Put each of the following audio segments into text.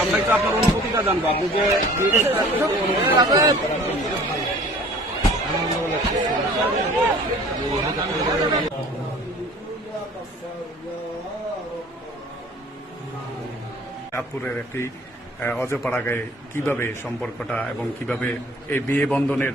আমরা একটু অজপাড়া গায়ে কীভাবে সম্পর্কটা এবং কীভাবে এই বিয়ে বন্ধনের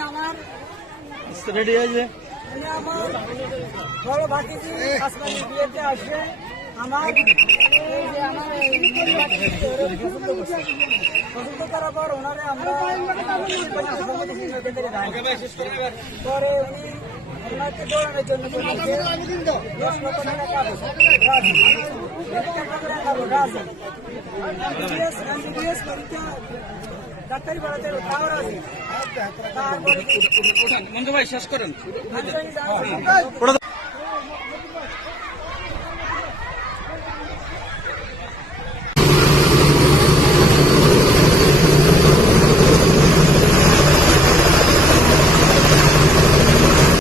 আমার রেডি আছে উনি আমার বড় ভাতিজি আসমানি বিয়েতে আসবে আমার। পছন্দ করার পর ওনারে আমরা পরে উনি ডাক্তারি পড়াতে তাও রাজি। তারপরে মঞ্জু ভাই শেষ করেন